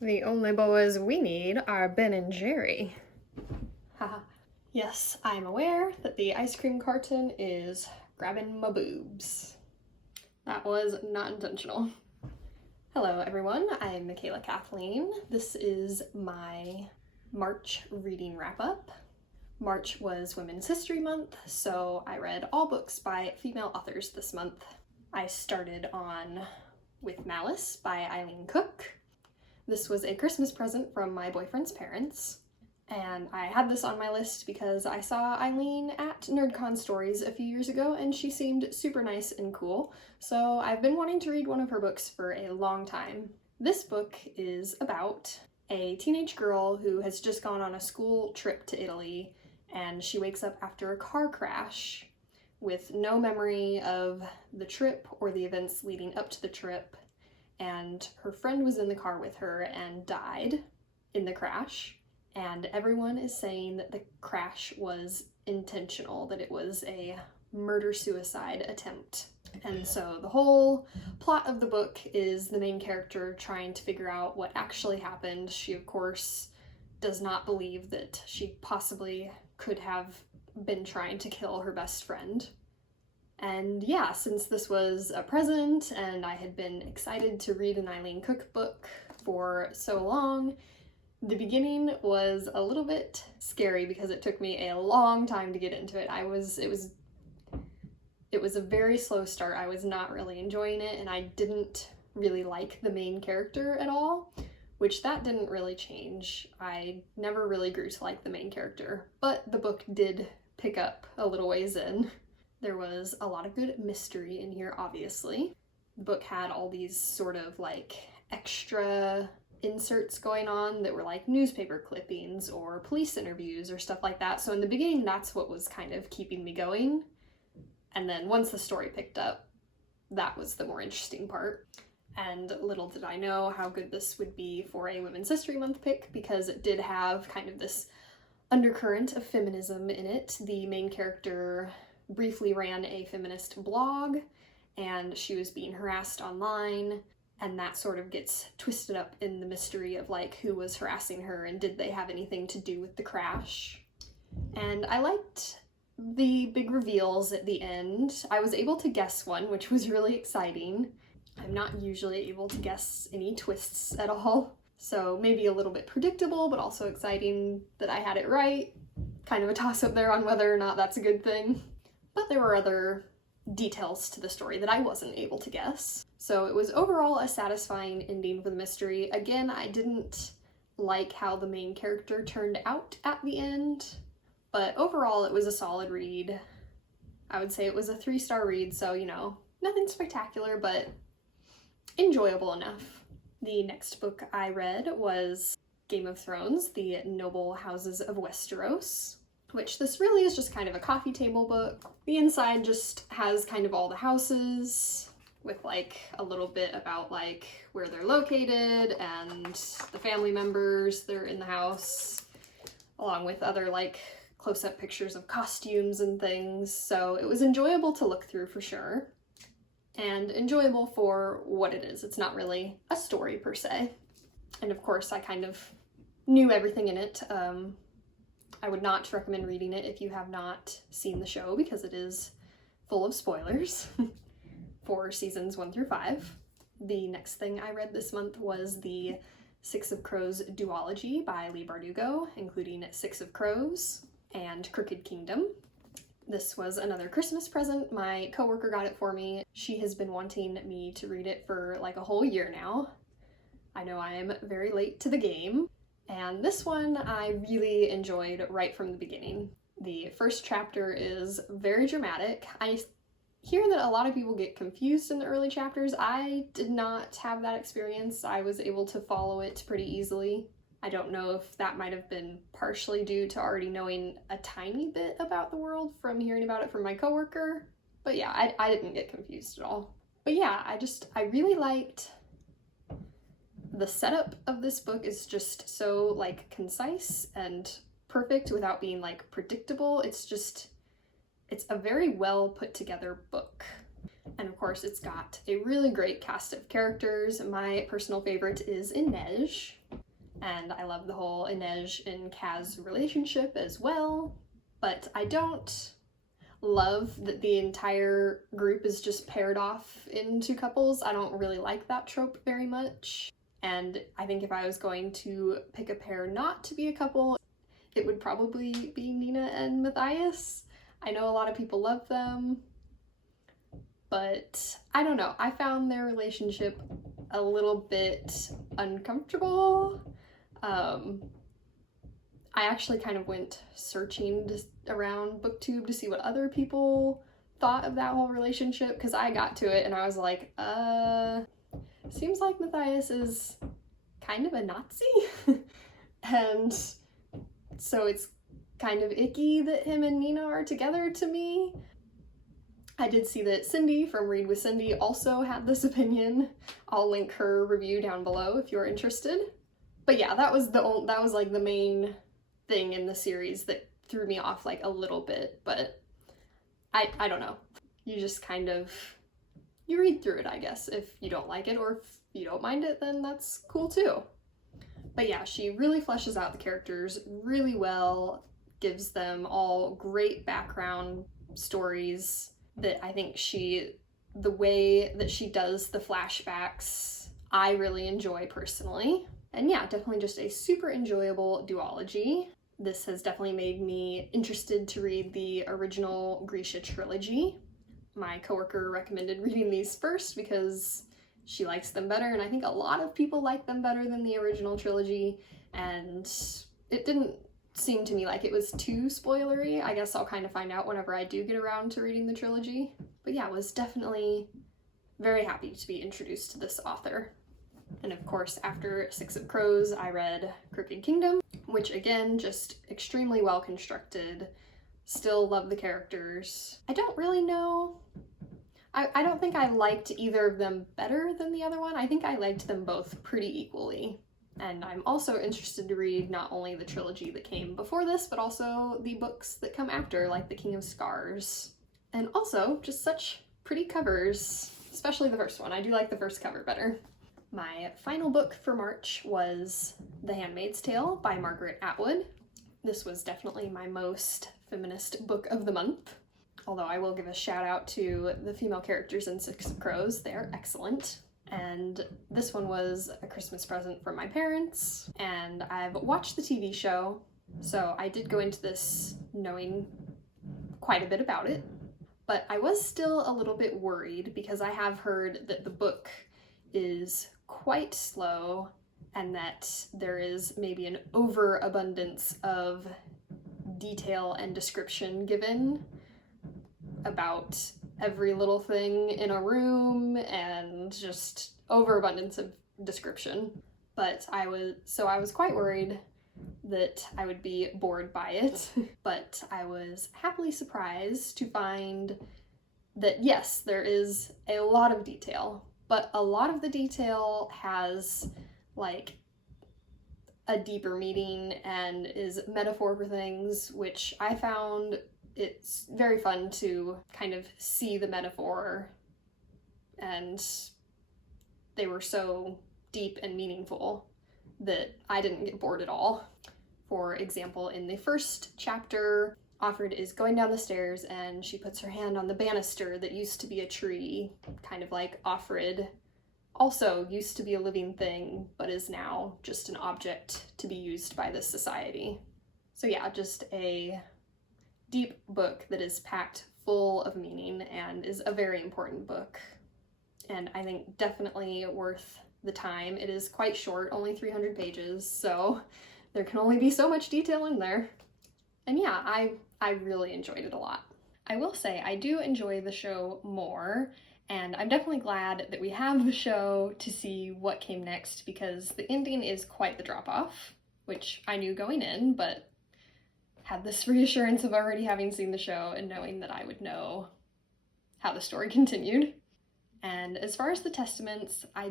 The only boys we need are Ben and Jerry. Haha. Yes, I'm aware that the ice cream carton is grabbing my boobs. That was not intentional. Hello everyone, I'm Michaela Kathleen. This is my March reading wrap-up. March was Women's History Month, so I read all books by female authors this month. I started on with Malice by Eileen Cook. This was a Christmas present from my boyfriend's parents, and I had this on my list because I saw Eileen at NerdCon Stories a few years ago and she seemed super nice and cool, so I've been wanting to read one of her books for a long time. This book is about a teenage girl who has just gone on a school trip to Italy, and she wakes up after a car crash with no memory of the trip or the events leading up to the trip, and her friend was in the car with her and died in the crash, and everyone is saying that the crash was intentional, that it was a murder-suicide attempt. And so the whole plot of the book is the main character trying to figure out what actually happened. She, of course, does not believe that she possibly could have been trying to kill her best friend. And yeah, since this was a present and I had been excited to read an Eileen Cook book for so long, the beginning was a little bit scary because it took me a long time to get into it. It was a very slow start. I was not really enjoying it, and I didn't really like the main character at all, which that didn't really change. I never really grew to like the main character, but the book did pick up a little ways in. There was a lot of good mystery in here, obviously. The book had all these sort of like extra inserts going on that were like newspaper clippings or police interviews or stuff like that. So in the beginning, that's what was kind of keeping me going. And then once the story picked up, that was the more interesting part. And little did I know how good this would be for a Women's History Month pick, because it did have kind of this undercurrent of feminism in it. The main character briefly ran a feminist blog, and she was being harassed online, and that sort of gets twisted up in the mystery of like who was harassing her and did they have anything to do with the crash. And I liked the big reveals at the end. I was able to guess one, which was really exciting. I'm not usually able to guess any twists at all, so maybe a little bit predictable, but also exciting that I had it right. Kind of a toss-up there on whether or not that's a good thing. But there were other details to the story that I wasn't able to guess. So it was overall a satisfying ending for the mystery. Again, I didn't like how the main character turned out at the end, but overall it was a solid read. I would say it was a 3-star read, so you know, nothing spectacular, but enjoyable enough. The next book I read was Game of Thrones, The Noble Houses of Westeros, which this really is just kind of a coffee table book. The inside just has kind of all the houses with like a little bit about like where they're located and the family members that are in the house, along with other like close-up pictures of costumes and things. So it was enjoyable to look through for sure, and enjoyable for what it is. It's not really a story per se. And of course I kind of knew everything in it. I would not recommend reading it if you have not seen the show, because it is full of spoilers for seasons 1 through 5. The next thing I read this month was the Six of Crows duology by Leigh Bardugo, including Six of Crows and Crooked Kingdom. This was another Christmas present. My coworker got it for me. She has been wanting me to read it for like a whole year now. I know I am very late to the game. And this one I really enjoyed right from the beginning. The first chapter is very dramatic. I hear that a lot of people get confused in the early chapters. I did not have that experience. I was able to follow it pretty easily. I don't know if that might have been partially due to already knowing a tiny bit about the world from hearing about it from my coworker. But yeah, I didn't get confused at all. But yeah, I really liked the setup of this book. Is just so like concise and perfect without being like predictable. It's a very well put together book. And of course it's got a really great cast of characters. My personal favorite is Inej. and I love the whole Inej and Kaz relationship as well, but I don't love that the entire group is just paired off into couples. I don't really like that trope very much, and I think if I was going to pick a pair not to be a couple, it would probably be Nina and Matthias. I know a lot of people love them, but I don't know. I found their relationship a little bit uncomfortable. I actually kind of went searching around BookTube to see what other people thought of that whole relationship, because I got to it and I was like, seems like Matthias is kind of a Nazi. And so it's kind of icky that him and Nina are together to me. I did see that Cindy from Read with Cindy also had this opinion. I'll link her review down below if you're interested. But yeah, that was like the main thing in the series that threw me off like a little bit, but I don't know. You just kind of, you read through it, I guess. If you don't like it or if you don't mind it, then that's cool too. But yeah, she really fleshes out the characters really well, gives them all great background stories that I think the way that she does the flashbacks, I really enjoy personally. And yeah, definitely just a super enjoyable duology. This has definitely made me interested to read the original Grisha trilogy. My coworker recommended reading these first because she likes them better, and I think a lot of people like them better than the original trilogy, and it didn't seem to me like it was too spoilery. I guess I'll kind of find out whenever I do get around to reading the trilogy. But yeah, I was definitely very happy to be introduced to this author. And of course, after Six of Crows, I read Crooked Kingdom, which again, just extremely well constructed. Still love the characters. I don't really know. I don't think I liked either of them better than the other one. I think I liked them both pretty equally. And I'm also interested to read not only the trilogy that came before this, but also the books that come after, like The King of Scars. And also, just such pretty covers, especially the first one. I do like the first cover better. My final book for March was The Handmaid's Tale by Margaret Atwood. This was definitely my most feminist book of the month. Although I will give a shout out to the female characters in Six of Crows. They're excellent. And this one was a Christmas present from my parents, and I've watched the TV show, so I did go into this knowing quite a bit about it, but I was still a little bit worried because I have heard that the book is quite slow and that there is maybe an overabundance of detail and description given about every little thing in a room and just overabundance of description. But I was quite worried that I would be bored by it. But I was happily surprised to find that yes, there is a lot of detail, but a lot of the detail has like a deeper meaning and is metaphor for things, which I found it's very fun to kind of see the metaphor, and they were so deep and meaningful that I didn't get bored at all. For example, in the first chapter, Offred is going down the stairs and she puts her hand on the banister that used to be a tree, kind of like Offred also used to be a living thing, but is now just an object to be used by this society. So yeah, just a deep book that is packed full of meaning and is a very important book. And I think definitely worth the time. It is quite short, only 300 pages, so there can only be so much detail in there. And yeah, I really enjoyed it a lot. I will say I do enjoy the show more, and I'm definitely glad that we have the show to see what came next, because the ending is quite the drop-off, which I knew going in, but had this reassurance of already having seen the show and knowing that I would know how the story continued. And as far as the Testaments, I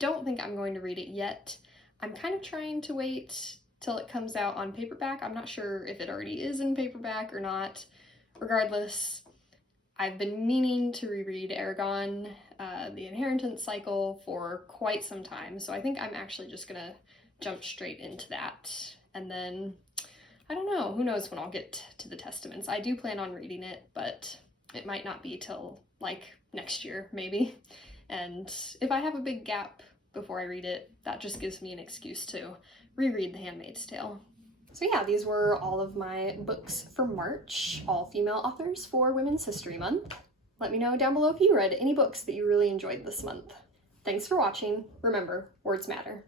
don't think I'm going to read it yet. I'm kind of trying to wait till it comes out on paperback. I'm not sure if it already is in paperback or not. Regardless, I've been meaning to reread Eragon, The Inheritance Cycle, for quite some time, so I think I'm actually just gonna jumped straight into that. And then, I don't know, who knows when I'll get to the Testaments. I do plan on reading it, but it might not be till like next year, maybe. And if I have a big gap before I read it, that just gives me an excuse to reread The Handmaid's Tale. So yeah, these were all of my books for March, all female authors for Women's History Month. Let me know down below if you read any books that you really enjoyed this month. Thanks for watching. Remember, words matter.